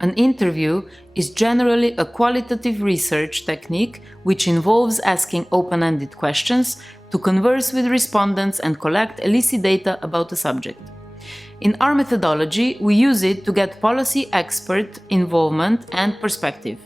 An interview is generally a qualitative research technique which involves asking open-ended questions to converse with respondents and collect elicit data about a subject. In our methodology, we use it to get policy expert involvement and perspective.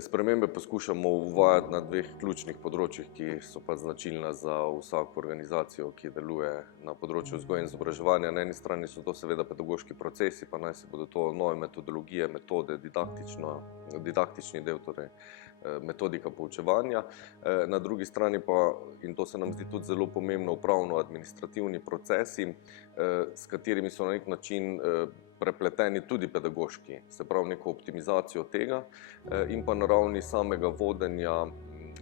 Spremembe poskušamo uvajati na dveh ključnih področjih, ki so pa značilna za vsako organizacijo, ki deluje na področju vzgoje in izobraževanja. Na eni strani so to seveda pedagoški procesi, pa naj se bodo to nove metodologije, metode, didaktični del, torej metodika poučevanja. Na drugi strani pa, in to se nam zdi tudi zelo pomembno, upravno-administrativni procesi, s katerimi so na nek način prepleteni tudi pedagoški, se pravi neko optimizacijo tega in pa na ravni samega vodenja,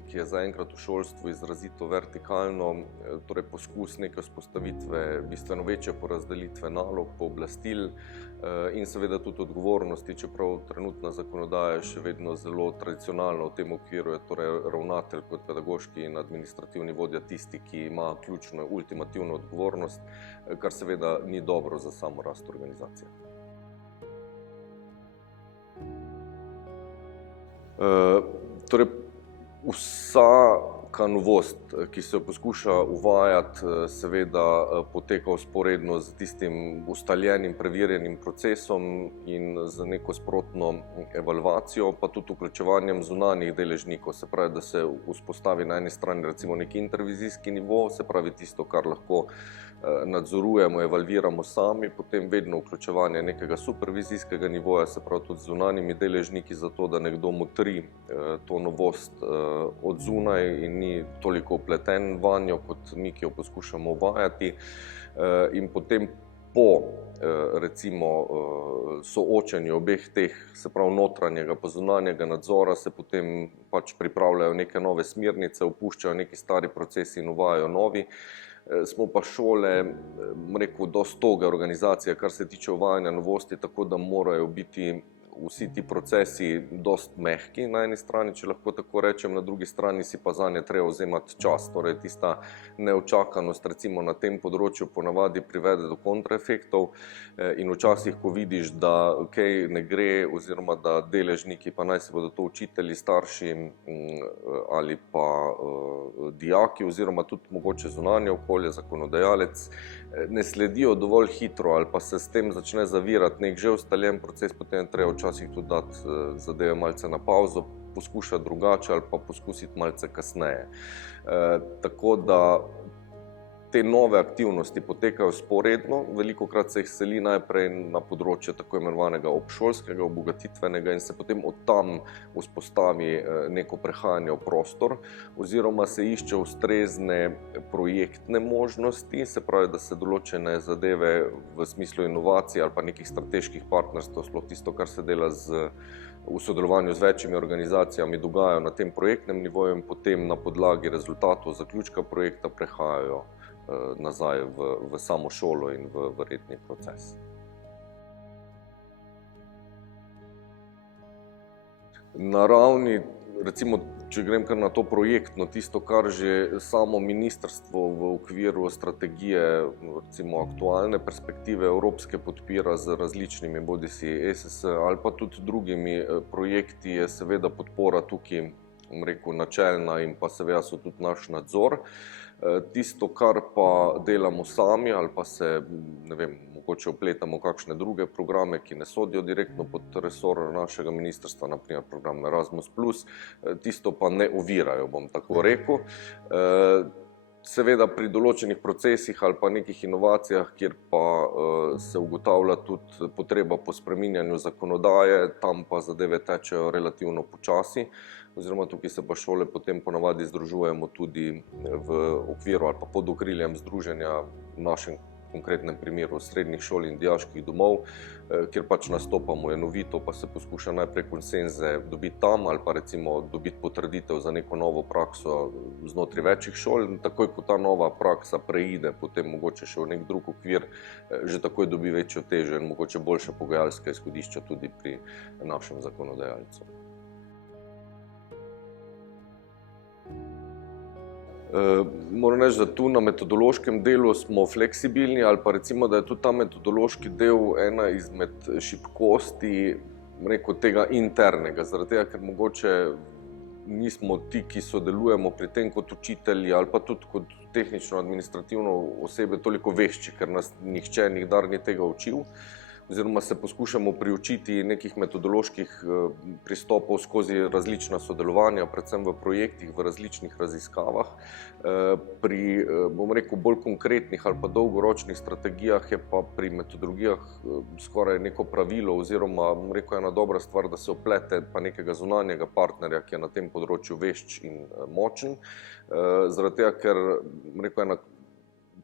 ki je zaenkrat v šolstvu izrazito vertikalno, torej poskus neke vzpostavitve bistveno večje porazdelitve nalog, pooblastil in seveda tudi odgovornosti, čeprav trenutna zakonodaja je še vedno zelo tradicionalna v tem okviru, je torej ravnatelj kot pedagoški in administrativni vodja tisti, ki ima ključno ultimativno odgovornost, kar seveda ni dobro za samo rast organizacije. Torej, vsaka novost, ki se jo poskuša uvajati, seveda poteka vzporedno z tistim ustaljenim, preverjenim procesom in z neko sprotno evalvacijo, pa tudi vključevanjem zunanjih deležnikov, se pravi, da se vzpostavi na eni strani recimo neki intervizijski nivo, se pravi tisto, kar lahko nadzorujemo, evalviramo sami, potem vedno vključevanje nekega supervizijskega nivoja, se pravi tudi z zunanjimi deležniki, zato da nekdo motri to novost od zunaj in ni toliko vpleten vanjo, kot mi, ki jo poskušamo uvajati. In potem po recimo soočenju obeh teh, se pravi notranjega pa zunanjega nadzora, se potem pač pripravljajo neke nove smernice, opuščajo neki stari procesi in uvajajo novi. Smo pa šole, rekel, dosti toge organizacije, kar se tiče uvajanja novosti, tako da morajo biti vsi ti procesi dosti mehki na eni strani, če lahko tako rečem, na drugi strani si pa zanje treba vzemati čas. Torej, tista neučakanost recimo na tem področju ponavadi privede do kontraefektov in včasih, ko vidiš, da kaj ne gre oziroma da deležniki, pa naj se bodo to učitelji, starši ali pa dijaki oziroma tudi mogoče zunanje okolje, zakonodajalec, ne sledijo dovolj hitro ali pa se s tem začne zavirati nek že ustaljen proces, potem treba včasih tudi dati zadeve malce na pauzo, poskušati drugače ali pa poskusiti malce kasneje. Tako da te nove aktivnosti potekajo vzporedno, velikokrat se jih seli najprej na področje tako imenovanega obšolskega, obogatitvenega in se potem od tam vzpostavi neko prehajanje v prostor oziroma se išče ustrezne projektne možnosti, se pravi, da se določene zadeve v smislu inovacij ali pa nekih strateških partnerstv, sploh tisto, kar se dela v sodelovanju z večjimi organizacijami, dogajajo na tem projektnem nivoju in potem na podlagi rezultatov zaključka projekta prehajajo nazaj v samo šolo in v redni proces. Na ravni, recimo, če grem kar na to projektno, tisto, kar že samo ministrstvo v okviru strategije, recimo aktualne perspektive evropske podpira z različnimi, bodisi ESS ali pa tudi drugimi projekti, je seveda podpora tukaj, rekel, načelna in pa seveda so tudi naš nadzor. Tisto, kar pa delamo sami ali pa se, ne vem, mogoče vpletamo kakšne druge programe, ki ne sodijo direktno pod resor našega ministrstva, na primer program Erasmus+, tisto pa ne ovirajo, bom tako rekel. Seveda pri določenih procesih ali pa nekih inovacijah, kjer pa se ugotavlja tudi potreba po spreminjanju zakonodaje, tam pa zadeve tečejo relativno počasi, oziroma tukaj se pa šole potem ponavadi združujemo tudi v okviru ali pa pod okriljem združenja, v našem konkretnem primeru srednjih šol in dijaških domov, kjer pač nastopamo enovito, pa se poskuša najprej konsenze dobiti tam ali pa recimo dobiti potrditev za neko novo prakso znotraj večjih šol. Takoj, ko ta nova praksa preide, potem mogoče še v nek drug okvir, že takoj dobi večjo težo in mogoče boljša pogajalska izhodišča tudi pri našem zakonodajalcu. Moram reči, da tu na metodološkem delu smo fleksibilni ali pa recimo, da je tudi ta metodološki del ena izmed šibkosti, rekel, tega internega, zaradi tega, ker mogoče nismo ti, ki sodelujemo pri tem kot učitelji ali pa tudi kot tehnično-administrativno osebe toliko vešči, ker nas nihče nikdar ni tega učil, oziroma se poskušamo priučiti nekih metodoloških pristopov skozi različna sodelovanja, predvsem v projektih, v različnih raziskavah. Pri, bom rekel, bolj konkretnih ali pa dolgoročnih strategijah je pa pri metodologijah skoraj neko pravilo oziroma, bom rekel, ena dobra stvar, da se oplete pa nekega zunanjega partnerja, ki je na tem področju vešč in močen. Zaradi tega, ker, bom rekel, ena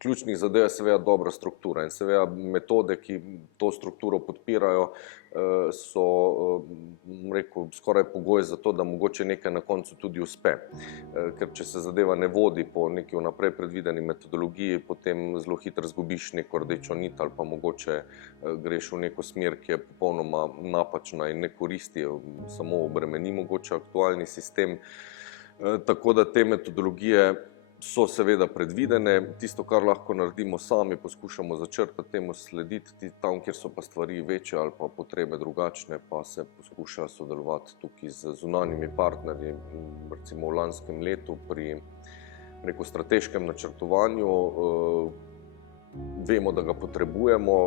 ključnih zadev je seveda dobra struktura in seveda metode, ki to strukturo podpirajo, so, rekel, skoraj pogoj za to, da mogoče nekaj na koncu tudi uspe. Ker če se zadeva ne vodi po neki vnaprej predvideni metodologiji, potem zelo hitro izgubiš neko rdečo nit ali pa mogoče greš v neko smer, ki je popolnoma napačna in ne koristi, samo obremeni mogoče aktualni sistem. Tako da te metodologije so seveda predvidene, tisto, kar lahko naredimo sami, poskušamo začrtati, temu slediti, tam, kjer so pa stvari večje ali pa potrebe drugačne, pa se poskuša sodelovati tukaj z zunanjimi partnerji. Recimo v lanskem letu pri strateškem načrtovanju vemo, da ga potrebujemo,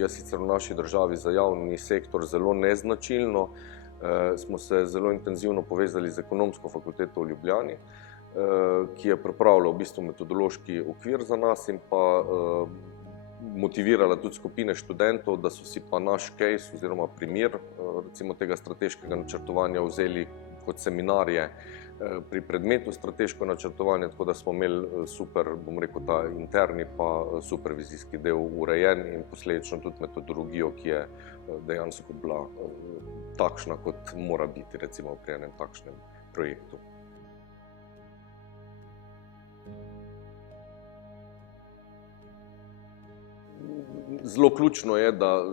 je sicer v naši državi za javni sektor zelo neznačilno, smo se zelo intenzivno povezali z Ekonomsko fakulteto v Ljubljani, ki je pripravila v bistvu metodološki okvir za nas in pa motivirala tudi skupine študentov, da so si pa naš case oziroma primer recimo tega strateškega načrtovanja vzeli kot seminarje pri predmetu strateško načrtovanje, tako da smo imeli super, bom rekel, ta interni pa supervizijski del urejen in posledično tudi metodologijo, ki je dejansko bila takšna, kot mora biti recimo pri enem takšnem projektu. Zelo ključno je, da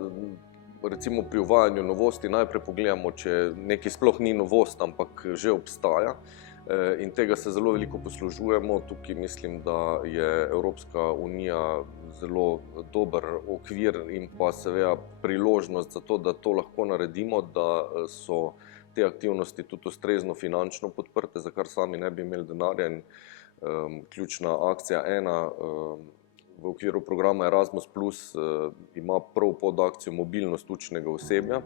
recimo pri uvajanju novosti najprej pogledamo, če nekaj sploh ni novost, ampak že obstaja. In tega se zelo veliko poslužujemo. Tukaj mislim, da je Evropska unija zelo dober okvir in pa seveda priložnost za to, da to lahko naredimo, da so te aktivnosti tudi ustrezno finančno podprte, za kar sami ne bi imeli denarja. In ključna akcija ena v okviru programa Erasmus Plus ima prav podakcijo mobilnost učnega osebja.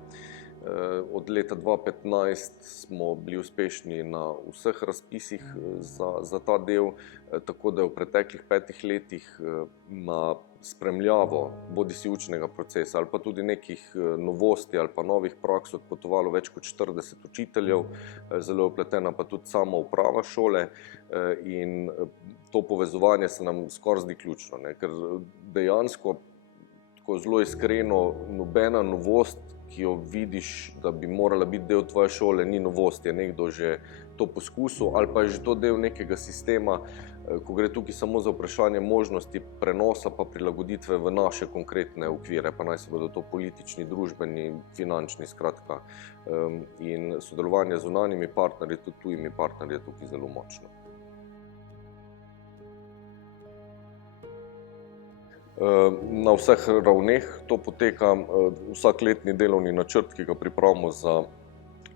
Od leta 2015 smo bili uspešni na vseh razpisih za ta del, tako da je v preteklih 5 letih na spremljavo bodisi učnega procesa ali pa tudi nekih novosti ali pa novih praks odpotovalo več kot 40 učiteljev, zelo vpletena pa tudi sama uprava šole in to povezovanje se nam skoraj zdi ključno, ne? Ker dejansko, tako zelo iskreno, nobena novost, ki jo vidiš, da bi morala biti del tvoje šole, ni novost, je nekdo že to poskusil ali pa je že to del nekega sistema, ko gre tukaj samo za vprašanje možnosti prenosa pa prilagoditve v naše konkretne okvire, pa naj se bodo to politični, družbeni, finančni, skratka. In sodelovanje z zunanjimi partnerji, tudi tujimi partnerji je tukaj zelo močno. Na vseh ravneh to poteka. Vsak letni delovni načrt, ki ga pripravimo za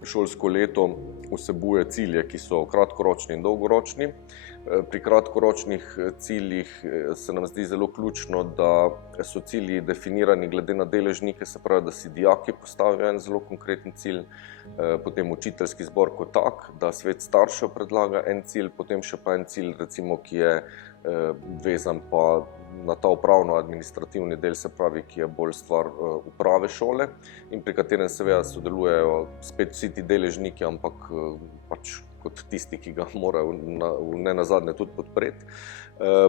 šolsko leto, vsebuje cilje, ki so kratkoročni in dolgoročni. Pri kratkoročnih ciljih se nam zdi zelo ključno, da so cilji definirani glede na deležnike, se pravi, da si dijaki postavijo en zelo konkreten cilj, potem učiteljski zbor kot tak, da svet staršev predlaga en cilj, potem še pa en cilj, recimo, ki je vezan pa na ta upravno-administrativni del, se pravi, ki je bolj stvar uprave šole in pri katerem seveda sodelujejo spet vsi ti deležniki, ampak pač kot tisti, ki ga morajo ne nazadnje tudi podpreti.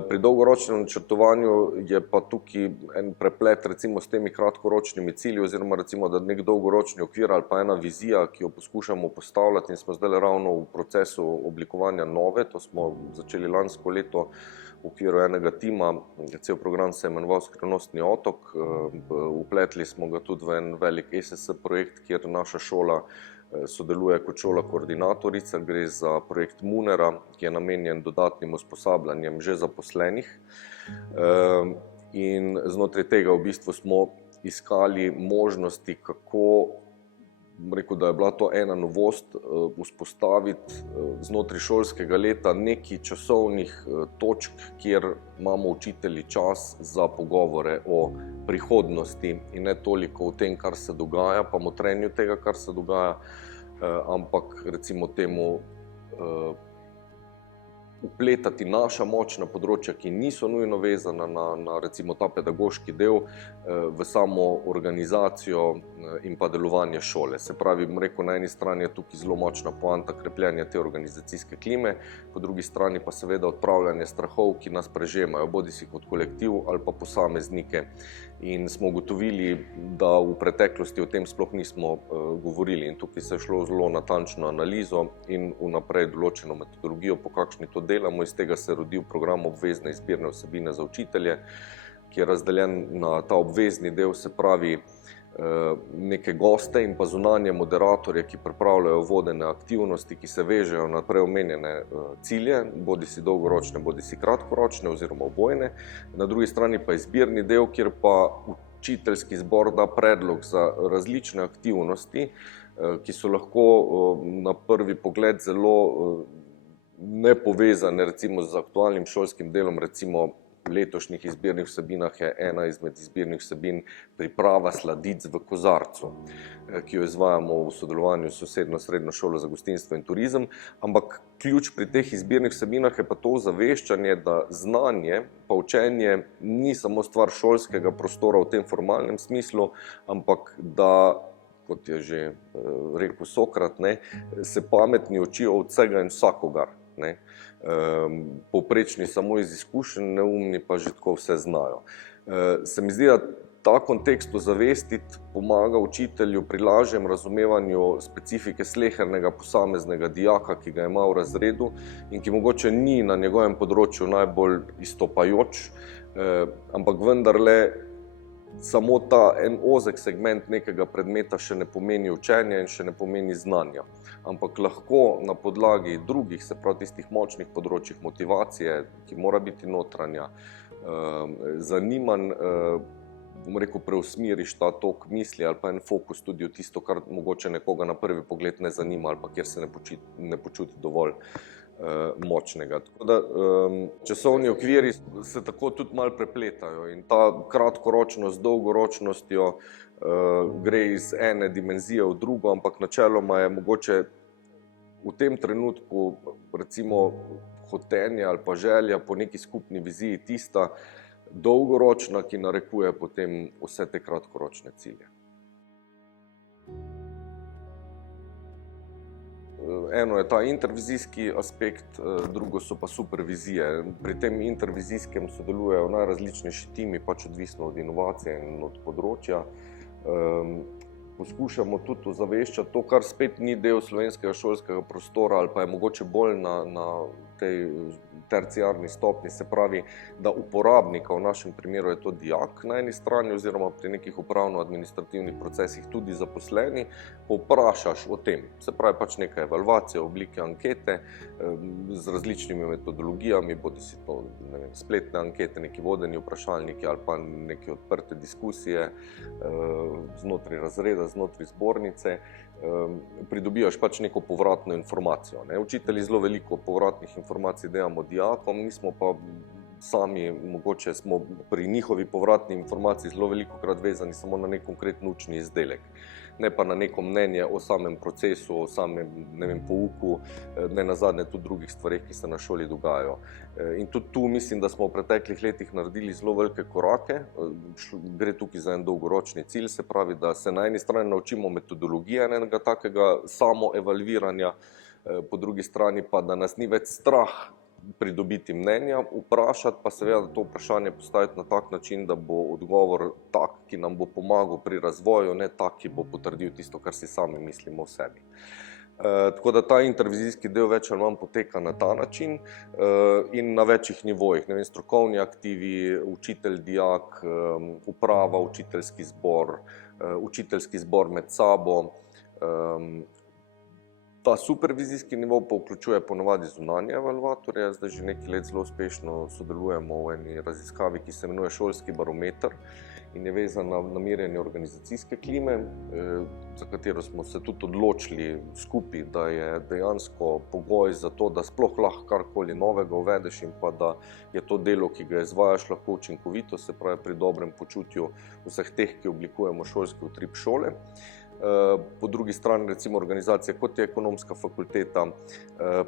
Pri dolgoročnem načrtovanju je pa tukaj en preplet recimo s temi kratkoročnimi cilji oziroma recimo, da nek dolgoročni okvir ali pa ena vizija, ki jo poskušamo postavljati in smo zdaj ravno v procesu oblikovanja nove, to smo začeli lansko leto v okviru enega tima, cel program se je imenoval Skrivnostni otok, vpletli smo ga tudi v en velik ESS projekt, kjer naša šola sodeluje kot šola koordinatorica, gre za projekt Munera, ki je namenjen dodatnim usposabljanjem že zaposlenih. In znotraj tega v bistvu smo iskali možnosti, kako, rekel, da je bila to ena novost, vzpostaviti znotraj šolskega leta nekaj časovnih točk, kjer imamo učitelji čas za pogovore o prihodnosti in ne toliko o tem, kar se dogaja, pa motrenju tega, kar se dogaja, ampak recimo temu vpletati naša močna področja, ki niso nujno vezana na recimo ta pedagoški del, v samo organizacijo in pa delovanje šole. Se pravi, rekel, na eni strani je tukaj zelo močna poanta krepljenja te organizacijske klime, po drugi strani pa seveda odpravljanje strahov, ki nas prežemajo, bodisi kot kolektiv ali pa posameznike. In smo ugotovili, da v preteklosti o tem sploh nismo govorili in tukaj se je šlo zelo natančno analizo in vnaprej določeno metodologijo, po kakšni to delamo. Iz tega se je rodil program obvezne izbirne vsebine za učitelje, ki je razdeljen na ta obvezni del, se pravi neke goste in pa zunanje moderatorje, ki pripravljajo vodene aktivnosti, ki se vežejo na preomenjene cilje, bodisi dolgoročne, bodisi kratkoročne oziroma obojne. Na drugi strani pa izbirni del, kjer pa učiteljski zbor da predlog za različne aktivnosti, ki so lahko na prvi pogled zelo nepovezane recimo z aktualnim šolskim delom, recimo v letošnjih izbirnih vsebinah je ena izmed izbirnih vsebin priprava sladic v kozarcu, ki jo izvajamo v sodelovanju s sosednjo srednjo šolo za gostinstvo in turizem, ampak ključ pri teh izbirnih vsebinah je pa to ozaveščanje, da znanje pa učenje ni samo stvar šolskega prostora v tem formalnem smislu, ampak da, kot je že rekel Sokrat, se pametni učijo od vsega in vsakogar. Povprečni samo iz izkušenj, neumni pa že tako vse znajo. Se mi zdi, da ta kontekst ozavestiti pomaga učitelju pri lažjem razumevanju specifike slehernega posameznega dijaka, ki ga ima v razredu in ki mogoče ni na njegovem področju najbolj izstopajoč, ampak vendarle samo ta en ozek segment nekega predmeta še ne pomeni učenja in še ne pomeni znanja. Ampak lahko na podlagi drugih, se pravi tistih močnih področjih motivacije, ki mora biti notranja, zanimanj, bom rekel, preusmeriš ta tok misli ali pa en fokus tudi v tisto, kar mogoče nekoga na prvi pogled ne zanima ali pa kjer se ne počuti dovolj močnega. Tako da časovni okviri se tako tudi malo prepletajo in ta kratkoročnost z dolgoročnostjo gre iz ene dimenzije v drugo, ampak načeloma je mogoče v tem trenutku recimo hotenje ali pa želja po neki skupni viziji tista dolgoročna, ki narekuje potem vse te kratkoročne cilje. Eno je ta intervizijski aspekt, drugo so pa supervizije. Pri tem intervizijskem sodelujejo najrazličnejši timi, pač odvisno od inovacije in od področja. Poskušamo tudi ozaveščati to, kar spet ni del slovenskega šolskega prostora ali pa je mogoče bolj na tej terciarni stopni, se pravi, da uporabnika, v našem primeru je to dijak na eni strani oziroma pri nekih upravno-administrativnih procesih tudi zaposleni, povprašaš o tem. Se pravi, pač neka evalvacija v obliki ankete z različnimi metodologijami, bodisi to spletne ankete, neki vodeni vprašalniki ali pa neke odprte diskusije znotraj razreda, znotraj zbornice, pridobivaš pač neko povratno informacijo. Učitelji zelo veliko povratnih informacij dajamo dijakom, nismo pa sami, mogoče smo pri njihovi povratni informaciji zelo velikokrat vezani samo na nek konkretni učni izdelek, ne pa na neko mnenje o samem procesu, o samem, pouku, ne nazadnje tudi drugih stvareh, ki se na šoli dogajajo. In tudi tu mislim, da smo v preteklih letih naredili zelo velike korake. Gre tukaj za en dolgoročni cilj, se pravi, da se na eni strani naučimo metodologije enega takega samoevalviranja, po drugi strani pa, da nas ni več strah pridobiti mnenja, vprašati, pa seveda to vprašanje postaviti na tak način, da bo odgovor tak, ki nam bo pomagal pri razvoju, ne tak, ki bo potrdil tisto, kar si sami mislimo o sebi. Tako da ta intervizijski del več ali manj poteka na ta način in na večjih nivojih, ne vem, strokovni aktivi, učitelj, dijak, uprava, učiteljski zbor med sabo. Ta supervizijski nivo pa vključuje ponavadi zunanje evalvatorje. Zdaj že nekaj let zelo uspešno sodelujemo v eni raziskavi, ki se imenuje Šolski barometer in je vezana na merjenje organizacijske klime, za katero smo se tudi odločili skupaj, da je dejansko pogoj za to, da sploh lahko karkoli novega uvedeš in pa da je to delo, ki ga izvajaš, lahko učinkovito, se pravi pri dobrem počutju vseh teh, ki oblikujemo šolski utrip šole. Po drugi strani recimo organizacije, kot je Ekonomska fakulteta,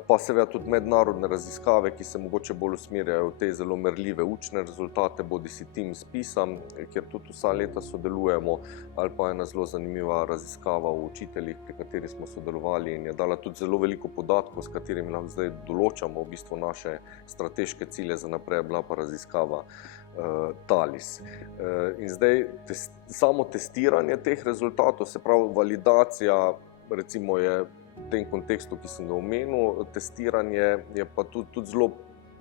pa seveda tudi mednarodne raziskave, ki se mogoče bolj usmerjajo v te zelo merljive učne rezultate, bodisi Team Spisa, kjer tudi vsa leta sodelujemo, ali pa ena zelo zanimiva raziskava o učiteljih, pri kateri smo sodelovali in je dala tudi zelo veliko podatkov, s katerimi lahko zdaj določamo v bistvu naše strateške cilje za naprej, bila pa raziskava TALIS. In zdaj samo testiranje teh rezultatov, se pravi validacija, recimo je v tem kontekstu, ki sem ga omenil, testiranje je pa tudi zelo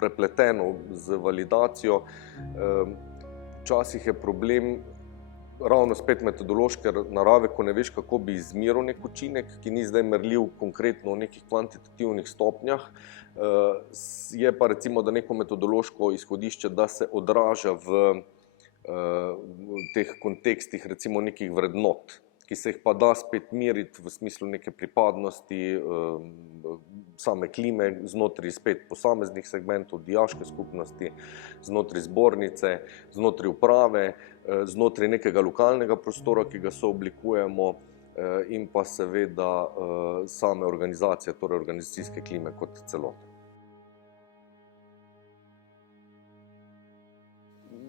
prepleteno z validacijo. Včasih je problem ravno spet metodološke narave, ko ne veš, kako bi izmeril nek učinek, ki ni zdaj merljiv konkretno v nekih kvantitativnih stopnjah. Je pa recimo, da neko metodološko izhodišče, da se odraža v teh kontekstih recimo nekih vrednot, ki se jih pa da spet meriti v smislu neke pripadnosti, same klime, znotraj spet posameznih segmentov, dijaške skupnosti, znotraj zbornice, znotraj uprave, znotraj nekega lokalnega prostora, ki ga sooblikujemo, in pa seveda same organizacije, torej organizacijske klime kot celote.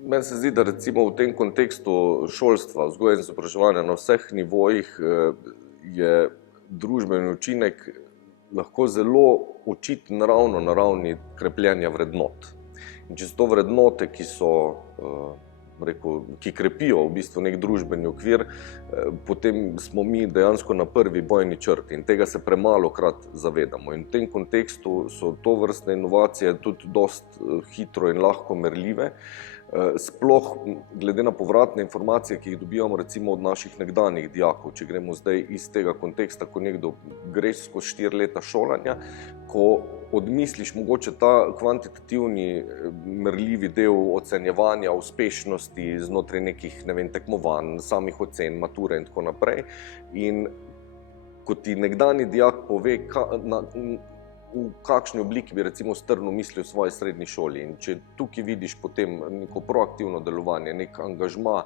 Meni se zdi, da recimo v tem kontekstu šolstva, vzgoje in izobraževanja na vseh nivojih je družbeni učinek lahko zelo očiten ravno na ravni krepljenja vrednot. In če so to vrednote, ki krepijo v bistvu nek družbeni okvir, potem smo mi dejansko na prvi bojni črti in tega se premalokrat zavedamo. In v tem kontekstu so tovrstne inovacije tudi dosti hitro in lahko merljive. Sploh glede na povratne informacije, ki jih dobivamo recimo od naših nekdanjih dijakov, če gremo zdaj iz tega konteksta, ko nekdo gre skozi 4 leta šolanja, ko odmisliš mogoče ta kvantitativni merljivi del ocenjevanja uspešnosti znotraj nekih, ne vem, tekmovanj, samih ocen, mature in tako naprej. In ko ti nekdanji dijak pove, v kakšni obliki bi recimo strnil misli v svoji srednji šoli. In če tukaj vidiš potem neko proaktivno delovanje, nek angažma,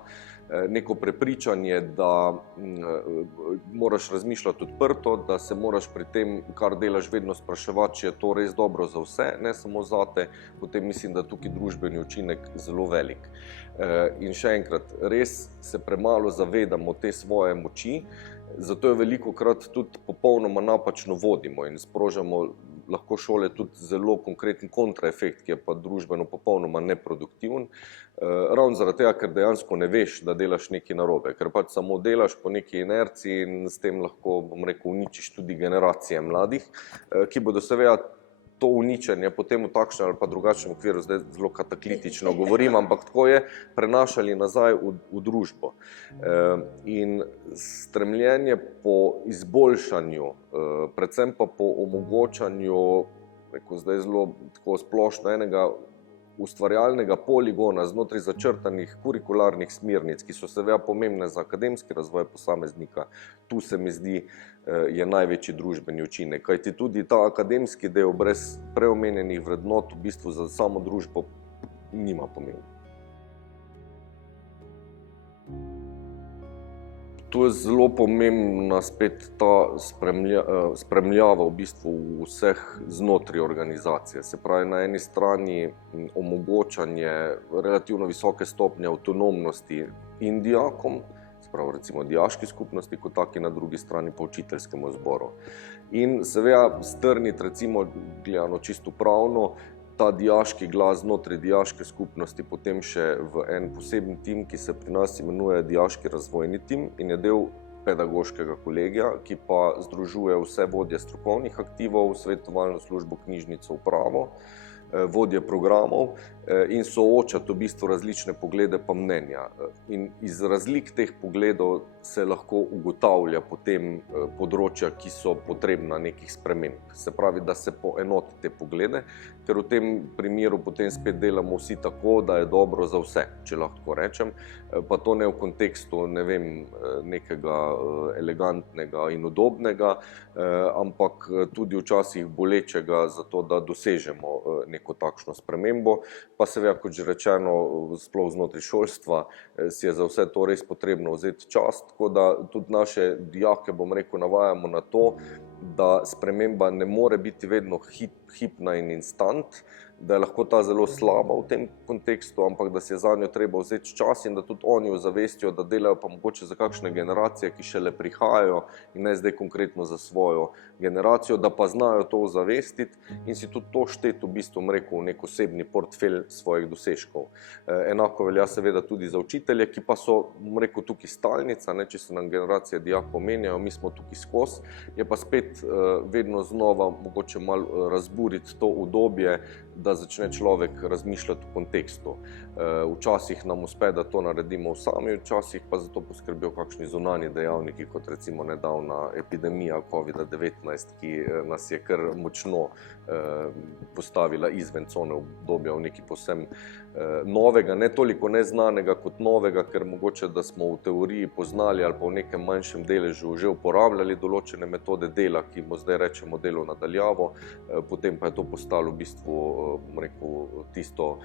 neko prepričanje, da moraš razmišljati odprto, da se moraš pri tem, kar delaš, vedno spraševati, če je to res dobro za vse, ne samo zate, potem mislim, da tukaj družbeni učinek zelo velik. In še enkrat, res se premalo zavedamo te svoje moči, zato jo velikokrat tudi popolnoma napačno vodimo in sprožamo lahko šole tudi zelo konkreten kontraefekt, ki je pa družbeno popolnoma neproduktiven. Ravno zaradi tega, ker dejansko ne veš, da delaš nekaj narobe, ker pač samo delaš po neki inerciji in s tem lahko, uničiš tudi generacije mladih, ki bodo seveda to uničenje potem v takšnem ali pa drugačnem okviru, zdaj zelo kataklitično govorim, ampak tako je, prenašali nazaj v družbo. In stremljenje po izboljšanju, predvsem pa po omogočanju, zdaj zelo tako splošno, enega ustvarjalnega poligona znotraj začrtanih kurikularnih smernic, ki so seveda pomembne za akademski razvoj posameznika, tu se mi zdi, je največji družbeni učinek. Kajti tudi ta akademski del brez preomenjenih vrednot v bistvu za samo družbo nima pomena. Tu je zelo pomembna spet ta spremljava v bistvu vseh znotraj organizacije. Se pravi, na eni strani omogočanje relativno visoke stopnje avtonomnosti in dijakom, se pravi recimo dijaški skupnosti, kot taki, na drugi strani pa učiteljskemu zboru. In seveda strniti recimo gledano čisto pravno ta dijaški glas znotraj dijaške skupnosti potem še v en poseben tim, ki se pri nas imenuje dijaški razvojni tim in je del pedagoškega kolegija, ki pa združuje vse vodje strokovnih aktivov, svetovalno službo, knjižnico, upravo, vodje programov in soočati v bistvu različne poglede pa mnenja. In iz razlik teh pogledov se lahko ugotavlja potem področja, ki so potrebna nekih sprememb. Se pravi, da se poenoti te poglede, ker v tem primeru potem spet delamo vsi tako, da je dobro za vse, če lahko rečem, pa to ne v kontekstu, ne vem, nekega elegantnega in udobnega, ampak tudi včasih bolečega za to, da dosežemo neko takšno spremembo. Pa seveda, kot že rečeno, sploh znotraj šolstva si je za vse to res potrebno vzeti čas, tako da tudi naše dijake, bom rekel, navajamo na to, da sprememba ne more biti vedno hipna in instant, da je lahko ta zelo slaba v tem kontekstu, ampak da si je zanjo treba vzeti čas in da tudi oni ozavestijo, da delajo pa mogoče za kakšne generacije, ki šele prihajajo in ne zdaj konkretno za svojo generacijo, da pa znajo to ozavestiti in si tudi to šteti v bistvu, rekel, v nek osebni portfelj svojih dosežkov. Enako velja seveda tudi za učitelje, ki pa so, rekel, tukaj stalnica, ne, če se nam generacije dijakov menjajo, mi smo tukaj skozi, je pa spet vedno znova mogoče malo razburiti to udobje, da začne človek razmišljati v kontekstu. Včasih nam uspe, da to naredimo sami, včasih pa za to poskrbijo kakšni zunanji dejavniki, kot recimo nedavna epidemija COVID-19, ki nas je kar močno postavila izven cone obdobja v nekaj povsem novega, ne toliko neznanega kot novega, ker mogoče, da smo v teoriji poznali ali pa v nekem manjšem deležu že uporabljali določene metode dela, ki mu zdaj rečemo delo na daljavo, potem pa je to postalo v bistvu, rekel, tisto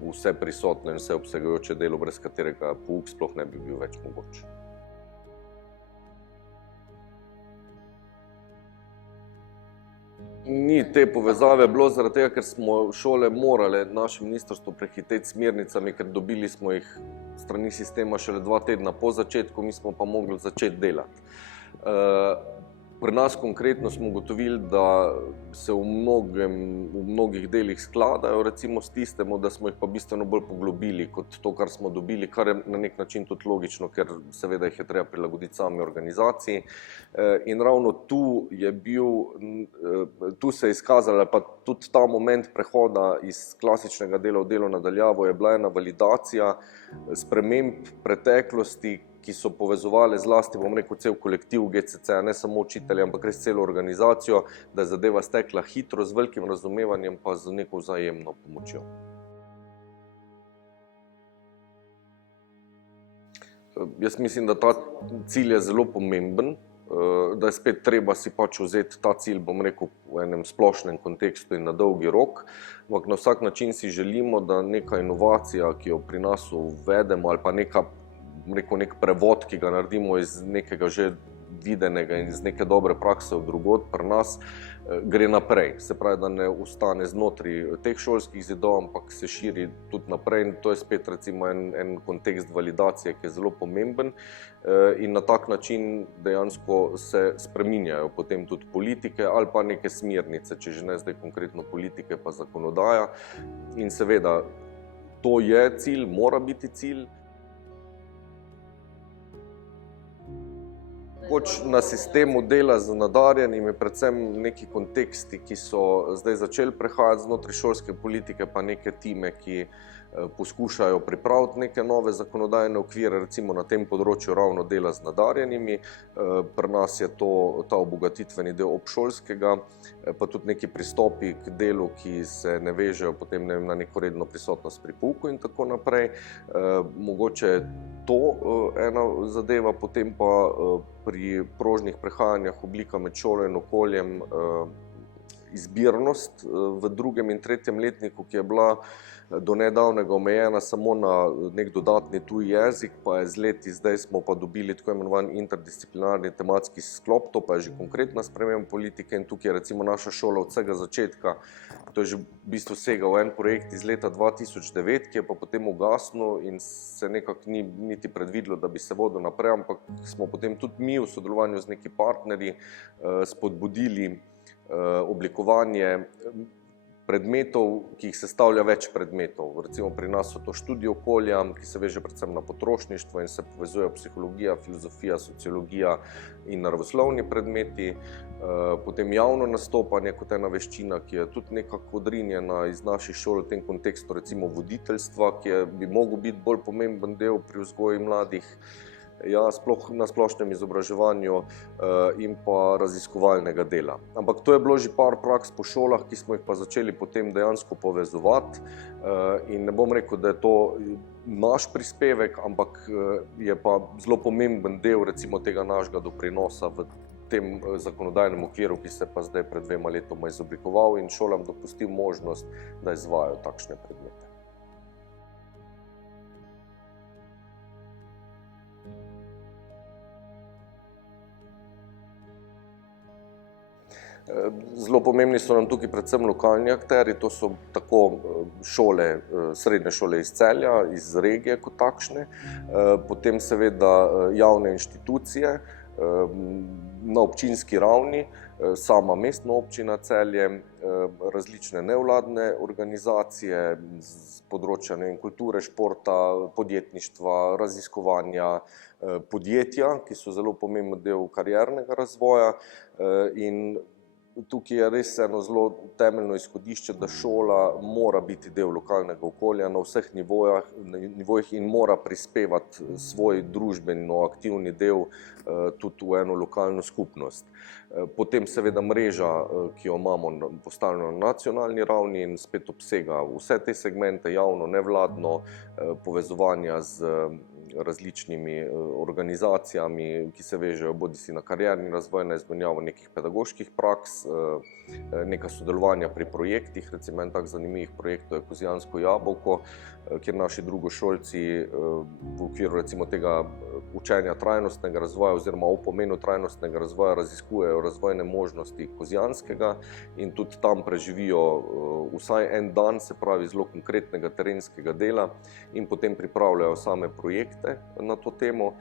vse prisotno in vse obsegajoče delo, brez katerega pouk sploh ne bi bil več mogoč. Ni te povezave bilo zaradi tega, ker smo šole morale naše ministrstvo prehiteti s smernicami, ker dobili smo jih strani sistema šele 2 tedna po začetku, mi smo pa mogli začeti delati. Pri nas konkretno smo ugotovili, da se v mnogih delih skladajo recimo s tistemu, da smo jih pa bistveno bolj poglobili kot to, kar smo dobili, kar je na nek način tudi logično, ker seveda jih je treba prilagoditi sami organizaciji. In ravno tu se je izkazala, pa tudi ta moment prehoda iz klasičnega dela v delo na daljavo je bila ena validacija sprememb preteklosti, ki so povezovali zlasti, bom rekel, cel kolektiv GCC, ne samo učitelje, ampak res celo organizacijo, da je zadeva stekla hitro, z velikim razumevanjem pa z neko vzajemno pomočjo. Jaz mislim, da ta cilj je zelo pomemben, da je spet treba si pač vzeti ta cilj, bom rekel, v enem splošnem kontekstu in na dolgi rok, ampak na vsak način si želimo, da neka inovacija, ki jo pri nas uvedemo, ali pa nek prevod, ki ga naredimo iz nekega že videnega in iz neke dobre prakse od drugod pri nas, gre naprej. Se pravi, da ne ostane znotraj teh šolskih zidov, ampak se širi tudi naprej in to je spet recimo en kontekst validacije, ki je zelo pomemben in na tak način dejansko se spreminjajo potem tudi politike ali pa neke smernice, če že ne zdaj konkretno politike, pa zakonodaja. In seveda, to je cilj, mora biti cilj. Na sistemu dela z nadarjenimi, predvsem neki konteksti, ki so zdaj začeli prehajati znotraj šolske politike, pa neke time, ki poskušajo pripraviti neke nove zakonodajne okvire, recimo na tem področju ravno dela z nadarjenimi. Pri nas je to ta obogatetveni del obšolskega, pa tudi neki pristopi k delu, ki se ne vežejo potem na neko redno prisotnost pri pouku in tako naprej. Mogoče je to ena zadeva, potem pa pri prožnih prehajanjih oblika med šolo in okoljem izbirnost v drugem in tretjem letniku, ki je bila do nedavnega omejena samo na nek dodatni tuji jezik, pa je z leti zdaj smo pa dobili tako imenovan interdisciplinarni tematski sklop, to pa je že konkretna sprememba politike in tukaj je recimo naša šola od vsega začetka, to je že v bistvu segal en projekt iz leta 2009, ki je pa potem ugasnil in se nekako ni niti predvidelo, da bi se vodil naprej, ampak smo potem tudi mi v sodelovanju z neki partnerji spodbudili oblikovanje predmetov, ki jih sestavlja več predmetov. Recimo pri nas so to študij okolja, ki se veže predvsem na potrošništvo in se povezujejo psihologija, filozofija, sociologija in naravoslovni predmeti. Potem javno nastopanje kot ena veščina, ki je tudi nekako odrinjena iz naših šol v tem kontekstu, recimo voditeljstva, ki bi mogel biti bolj pomemben del pri vzgoji mladih. Ja, sploh na splošnem izobraževanju in pa raziskovalnega dela. Ampak to je bilo že par praks po šolah, ki smo jih pa začeli potem dejansko povezovati in ne bom rekel, da je to naš prispevek, ampak je pa zelo pomemben del recimo tega našega doprinosa v tem zakonodajnem okviru, ki se pa zdaj pred 2 letoma izoblikoval in šolam dopustil možnost, da izvajajo takšne predmete. Zelo pomembni so nam tukaj predvsem lokalni akterji, to so tako šole, srednje šole iz Celja, iz regije kot takšne, potem seveda javne inštitucije na občinski ravni, sama mestna občina Celje, različne nevladne organizacije z področja kulture, športa, podjetništva, raziskovanja, podjetja, ki so zelo pomemben del kariernega razvoja in tukaj je res eno zelo temeljno izhodišče, da šola mora biti del lokalnega okolja na vseh nivojih in mora prispevati svoj družbeno aktivni del tudi v eno lokalno skupnost. Potem seveda mreža, ki jo imamo postavljeno na nacionalni ravni in spet obsega vse te segmente, javno, nevladno, povezovanja z različnimi organizacijami, ki se vežejo bodisi na karierni razvoj, na izmenjavo nekih pedagoških praks, neka sodelovanja pri projektih, recimo en tak zanimivih projektov je Kozjansko jabolko, kjer naši drugošolci v okviru recimo tega učenja trajnostnega razvoja oziroma o pomenu trajnostnega razvoja raziskujejo razvojne možnosti Kozjanskega in tudi tam preživijo vsaj en dan, se pravi zelo konkretnega terenskega dela in potem pripravljajo same projekte na to temo.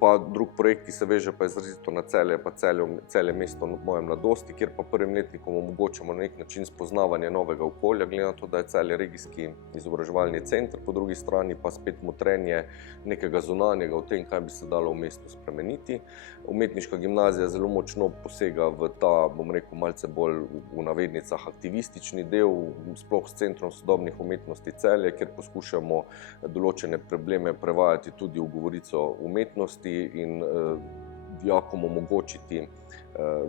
Pa drug projekt, ki se veže pa izrazito na Celje, pa Celje mesto moje mladosti, kjer pa prvim letnikom omogočamo na nek način spoznavanje novega okolja, glede na to, da je Celje regijski izobraževalni center, po drugi strani pa spet motrenje nekega zunanjega o tem, kaj bi se dalo v mestu spremeniti. Umetniška gimnazija zelo močno posega v ta, bom rekel, malce bolj v navednicah aktivistični del, sploh s Centrom sodobnih umetnosti Celje, kjer poskušamo določene probleme prevajati tudi v govorico umetnosti in dijakom omogočiti,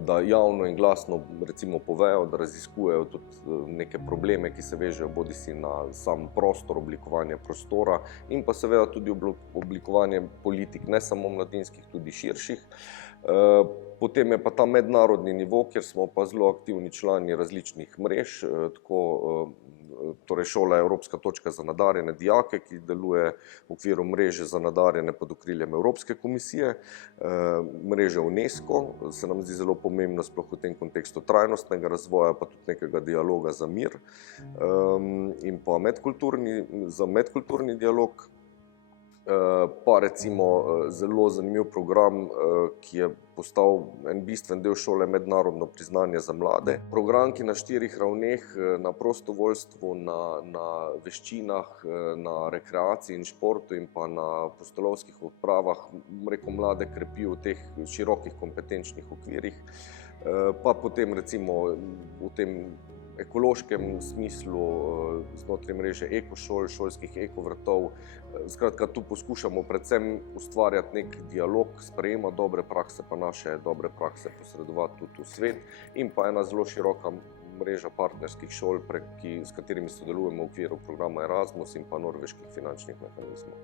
da javno in glasno recimo povejo, da raziskujejo tudi neke probleme, ki se vežejo bodisi na sam prostor, oblikovanje prostora in pa seveda tudi oblikovanje politik, ne samo mladinskih, tudi širših. Potem je pa ta mednarodni nivo, kjer smo pa zelo aktivni člani različnih mrež, tako torej šola je Evropska točka za nadarjene dijake, ki deluje v okviru mreže za nadarjene pod okriljem Evropske komisije, mreže UNESCO, se nam zdi zelo pomembno sploh v tem kontekstu trajnostnega razvoja, pa tudi nekega dialoga za mir in pa medkulturni dialog. Pa recimo zelo zanimiv program, ki je postal en bistven del šole, mednarodno priznanje za mlade. Program, ki na 4 ravneh, na prostovoljstvu, na veščinah, na rekreaciji in športu in pa na pustolovskih odpravah, rekel, mlade krepi v teh širokih kompetenčnih okvirih. Pa potem recimo v tem ekološkem smislu znotraj mreže ekošol, šolskih ekovrtov. Skratka, tu poskušamo predvsem ustvarjati nek dialog, sprejema dobre prakse, pa naše dobre prakse posredovati tudi v svet in pa ena zelo široka mreža partnerskih šol, s katerimi sodelujemo v okviru programa Erasmus in pa norveških finančnih mehanizmov.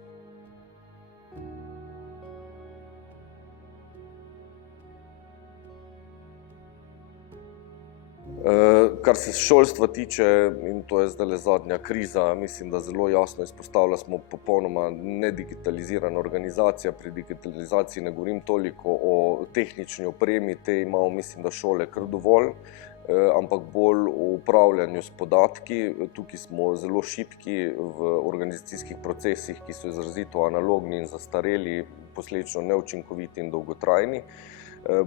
Kar se šolstva tiče, in to je zdaj zadnja kriza, mislim, da zelo jasno izpostavlja, smo popolnoma nedigitalizirana organizacija. Pri digitalizaciji ne govorim toliko o tehnični opremi, te imamo, mislim, da šole kar dovolj, ampak bolj o upravljanju s podatki. Tukaj smo zelo šibki v organizacijskih procesih, ki so izrazito analogni in zastareli, posledično neučinkoviti in dolgotrajni.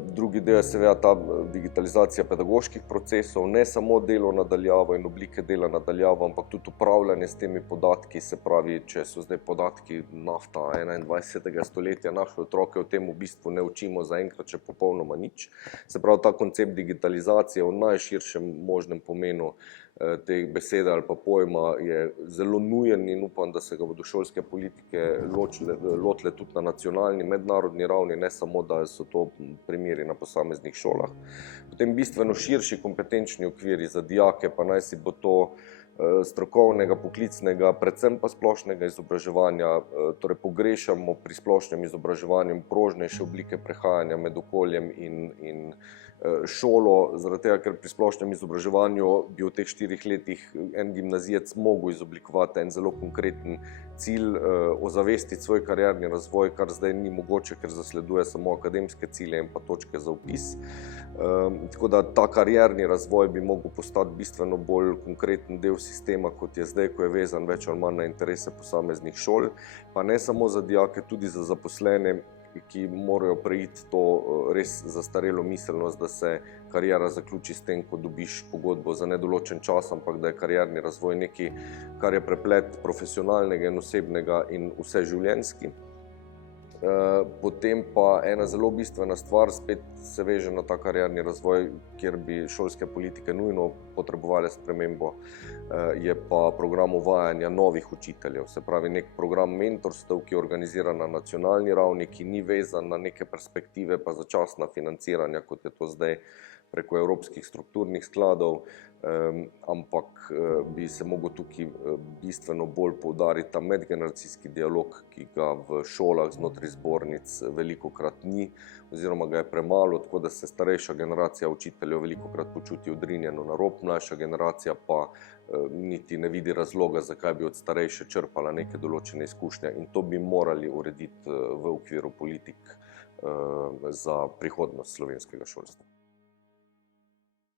Drugi del je seveda ta digitalizacija pedagoških procesov, ne samo delo na daljavo in oblike dela na daljavo, ampak tudi upravljanje s temi podatki. Se pravi, če so zdaj podatki nafta 21. stoletja, naše otroke o tem v bistvu ne učimo zaenkrat še popolnoma nič. Se pravi, ta koncept digitalizacije v najširšem možnem pomenu te besede ali pa pojma je zelo nujen in upam, da se ga bodo šolske politike lotile tudi na nacionalni, mednarodni ravni, ne samo, da so to primeri na posameznih šolah. Potem bistveno širši kompetenčni okviri za dijake, pa naj si bo to strokovnega, poklicnega, predvsem pa splošnega izobraževanja. Torej pogrešamo pri splošnem izobraževanju prožnejše oblike prehajanja med okoljem in šolo, zaradi tega, ker pri splošnem izobraževanju bi v teh 4 letih en gimnazijec mogel izoblikovati en zelo konkreten cilj, ozavestiti svoj karierni razvoj, kar zdaj ni mogoče, ker zasleduje samo akademske cilje in pa točke za vpis. Tako da ta karierni razvoj bi mogel postati bistveno bolj konkreten del sistema, kot je zdaj, ko je vezan več ali manj na interese posameznih šol, pa ne samo za dijake, tudi za zaposlene, ki morajo preiti to res zastarelo miselnost, da se kariera zaključi s tem, ko dobiš pogodbo za nedoločen čas, ampak da je karierni razvoj nekaj, kar je preplet profesionalnega in osebnega in vseživljenjski. Potem pa ena zelo bistvena stvar, spet se veže na ta karierni razvoj, kjer bi šolske politike nujno potrebovale spremembo, je pa program uvajanja novih učiteljev. Se pravi, nek program mentorstev, ki je organiziran na nacionalni ravni, ki ni vezan na neke perspektive pa začasna financiranja, kot je to zdaj preko evropskih strukturnih skladov, ampak bi se mogel tukaj bistveno bolj poudariti ta medgeneracijski dialog, ki ga v šolah znotraj zbornic velikokrat ni oziroma ga je premalo, tako da se starejša generacija učiteljev velikokrat počuti odrinjeno na rob, mlajša generacija pa niti ne vidi razloga, zakaj bi od starejše črpala neke določene izkušnje, in to bi morali urediti v okviru politik za prihodnost slovenskega šolstva.